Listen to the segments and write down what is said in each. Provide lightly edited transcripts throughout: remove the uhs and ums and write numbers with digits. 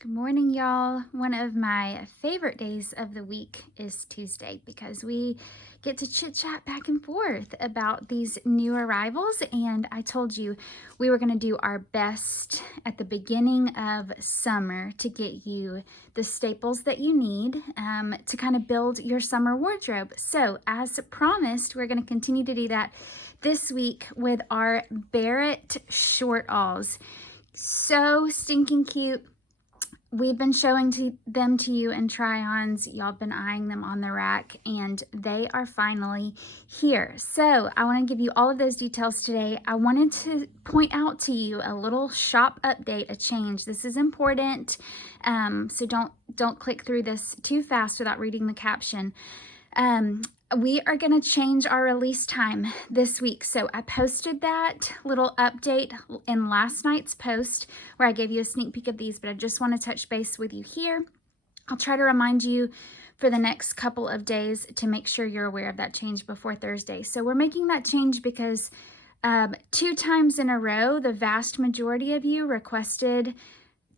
Good morning, y'all. One of my favorite days of the week is Tuesday because we get to chit chat back and forth about these new arrivals. And I told you we were going to do our best at the beginning of summer to get you the staples that you need to kind of build your summer wardrobe. So, as promised, we're going to continue to do that this week with our Barrett Shortalls. So stinking cute. We've been showing them to you in try-ons. Y'all been eyeing them on the rack, and they are finally here. So I want to give you all of those details today. I wanted to point out to you a little shop update, a change. This is important, so don't click through this too fast without reading the caption. We are going to change our release time this week. So I posted that little update in last night's post where I gave you a sneak peek of these, but I just want to touch base with you here. I'll try to remind you for the next couple of days to make sure you're aware of that change before Thursday. So we're making that change because 2 times in a row, the vast majority of you requested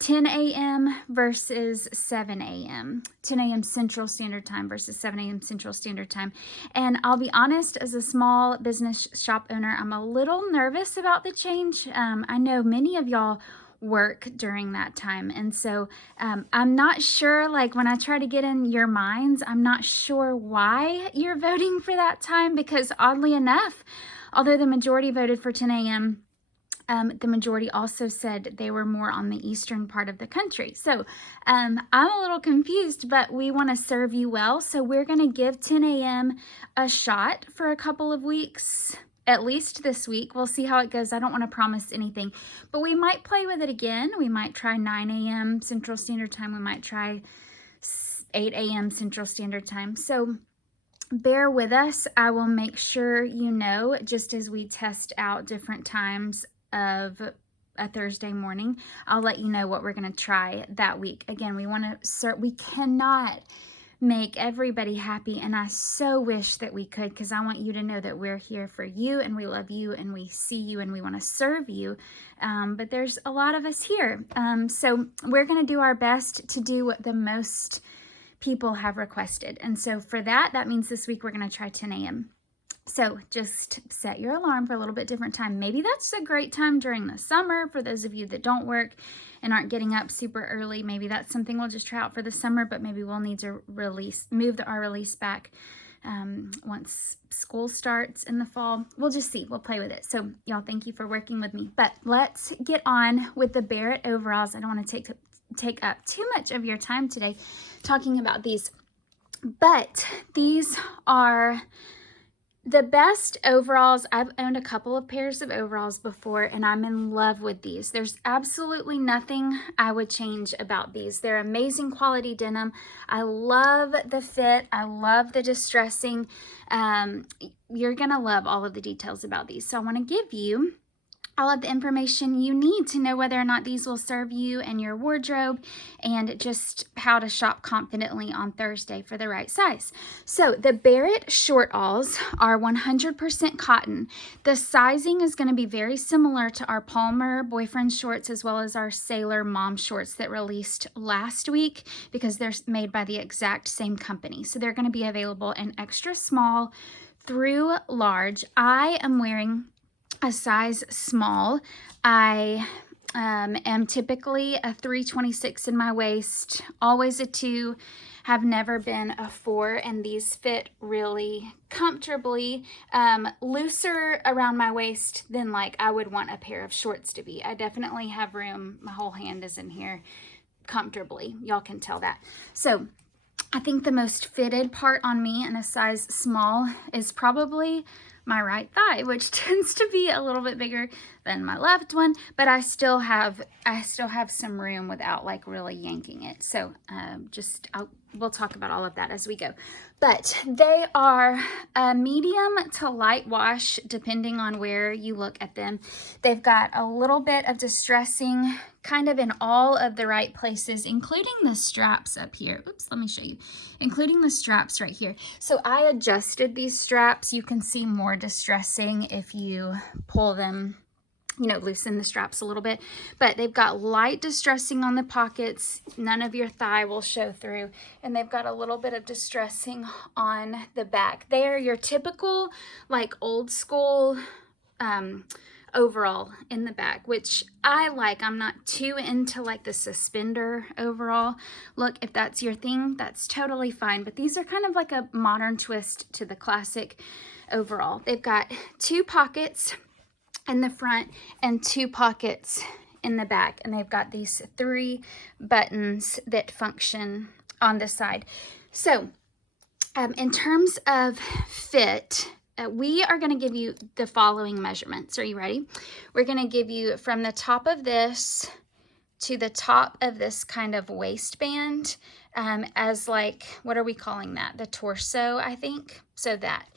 10 a.m. versus 7 a.m. 10 a.m. Central Standard Time versus 7 a.m. Central Standard Time. And I'll be honest, as a small business shop owner, I'm a little nervous about the change. I know many of y'all work during that time. And so I'm not sure, like when I try to get in your minds, I'm not sure why you're voting for that time, because oddly enough, although the majority voted for 10 a.m., the majority also said they were more on the eastern part of the country. So I'm a little confused, but we want to serve you well. So we're going to give 10 a.m. a shot for a couple of weeks, at least this week. We'll see how it goes. I don't want to promise anything, but we might play with it again. We might try 9 a.m. Central Standard Time. We might try 8 a.m. Central Standard Time. So bear with us. I will make sure you know, just as we test out different times of a Thursday morning, I'll let you know what we're going to try that week. Again, we cannot make everybody happy, and I so wish that we could, because I want you to know that we're here for you and we love you and we see you and we want to serve you, but there's a lot of us here, so we're going to do our best to do what the most people have requested. And so for that means this week we're going to try 10 a.m. So just set your alarm for a little bit different time. Maybe that's a great time during the summer for those of you that don't work and aren't getting up super early. Maybe that's something we'll just try out for the summer, but maybe we'll need to move our release back once school starts in the fall. We'll just see. We'll play with it. So y'all, thank you for working with me. But let's get on with the Barrett overalls. I don't want to take up too much of your time today talking about these, but these are the best overalls. I've owned a couple of pairs of overalls before, and I'm in love with these. There's absolutely nothing I would change about these. They're amazing quality denim. I love the fit. I love the distressing. You're gonna love all of the details about these. So I want to give you all of the information you need to know whether or not these will serve you and your wardrobe, and just how to shop confidently on Thursday for the right size. So the Barrett Shortalls are 100% cotton. The sizing is going to be very similar to our Palmer boyfriend shorts as well as our Sailor mom shorts that released last week, because they're made by the exact same company. So they're going to be available in extra small through large. I am wearing a size small. I am typically a 326 in my waist, always a 2, have never been a 4, and these fit really comfortably, looser around my waist than like I would want a pair of shorts to be. I definitely have room. My whole hand is in here comfortably. Y'all can tell that. So I think the most fitted part on me in a size small is probably my right thigh, which tends to be a little bit bigger than my left one, but I still have some room without like really yanking it. So we'll talk about all of that as we go. But they are a medium to light wash depending on where you look at them. They've got a little bit of distressing kind of in all of the right places, including the straps up here. Oops, let me show you. Including the straps right here. So I adjusted these straps. You can see more distressing if you pull them you know, loosen the straps a little bit. But they've got light distressing on the pockets. None of your thigh will show through. And they've got a little bit of distressing on the back. They are your typical, like, old school overall in the back, which I like. I'm not too into like the suspender overall look. If that's your thing, that's totally fine. But these are kind of like a modern twist to the classic overall. They've got 2 pockets in the front and 2 pockets in the back, and they've got these 3 buttons that function on the side. So in terms of fit, we are going to give you the following measurements. Are you ready? We're going to give you from the top of this to the top of this kind of waistband, as like, what are we calling that? The torso, I think. So that.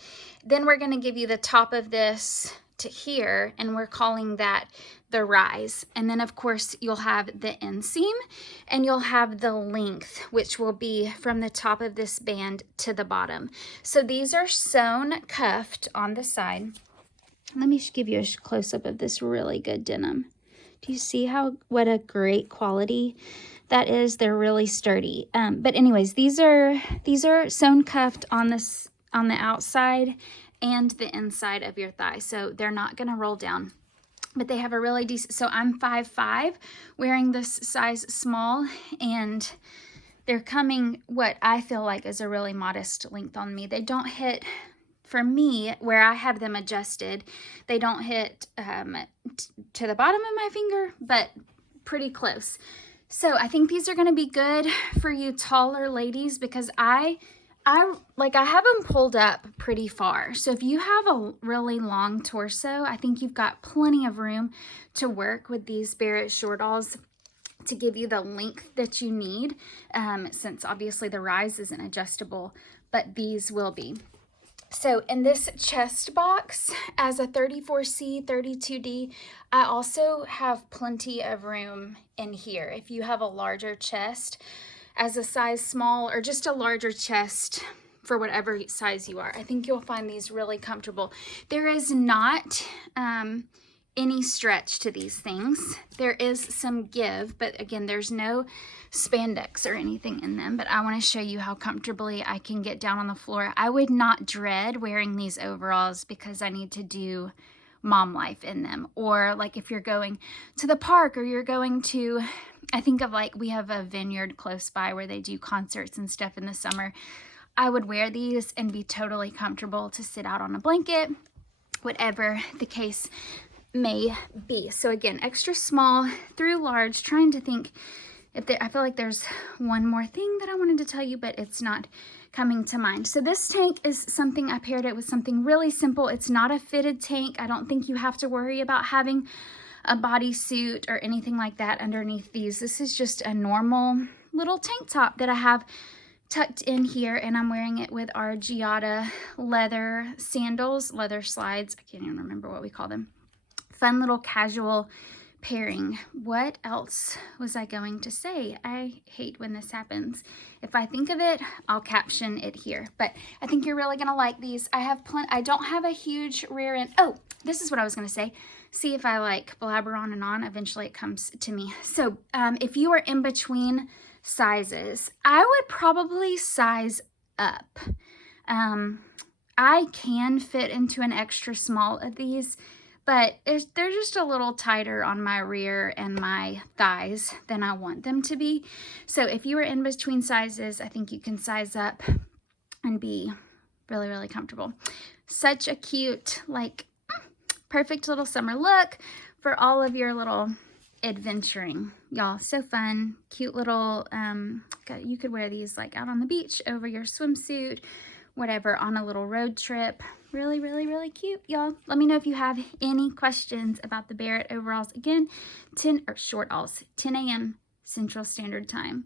Then we're going to give you the top of this to here, and we're calling that the rise. And then of course you'll have the inseam, and you'll have the length, which will be from the top of this band to the bottom. So these are sewn cuffed on the side. Let me give you a close-up of this really good denim. Do you see what a great quality that is? They're really sturdy. But anyways, these are sewn cuffed on the outside and the inside of your thigh, so they're not going to roll down. But they have a really decent, so I'm 5'5", wearing this size small, and they're coming what I feel like is a really modest length on me. They don't hit, for me, where I have them adjusted, they don't hit to the bottom of my finger, but pretty close. So I think these are going to be good for you taller ladies, because I have them pulled up pretty far. So if you have a really long torso, I think you've got plenty of room to work with these Barrett Shortalls to give you the length that you need, since obviously the rise isn't adjustable, but these will be. So in this chest box, as a 34C, 32D, I also have plenty of room in here. If you have a larger chest, as a size small, or just a larger chest for whatever size you are, I think you'll find these really comfortable. There is not any stretch to these things. There is some give, but again, there's no spandex or anything in them. But I want to show you how comfortably I can get down on the floor. I would not dread wearing these overalls because I need to do mom life in them, or like if you're going to the park, or you're going to, I think of like, we have a vineyard close by where they do concerts and stuff in the summer. I would wear these and be totally comfortable to sit out on a blanket, whatever the case may be. So again, extra small through large, trying to think if there, I feel like there's one more thing that I wanted to tell you, but it's not coming to mind. So this tank is something, I paired it with something really simple. It's not a fitted tank. I don't think you have to worry about having a bodysuit or anything like that underneath these. This is just a normal little tank top that I have tucked in here, and I'm wearing it with our Giada leather sandals, leather slides. I can't even remember what we call them. Fun little casual pairing. What else was I going to say? I hate when this happens. If I think of it, I'll caption it here. But I think you're really gonna like these. I don't have a huge rear end. Oh, this is what I was gonna say. See if I like blabber on and on. Eventually it comes to me. So if you are in between sizes, I would probably size up. I can fit into an extra small of these, but they're just a little tighter on my rear and my thighs than I want them to be. So if you are in between sizes, I think you can size up and be really, really comfortable. Such a cute, like, perfect little summer look for all of your little adventuring, y'all. So fun, cute little, you could wear these like out on the beach over your swimsuit, whatever, on a little road trip. Really, really, really cute, y'all. Let me know if you have any questions about the Barrett overalls. Again, Shortalls, 10 a.m. Central Standard Time.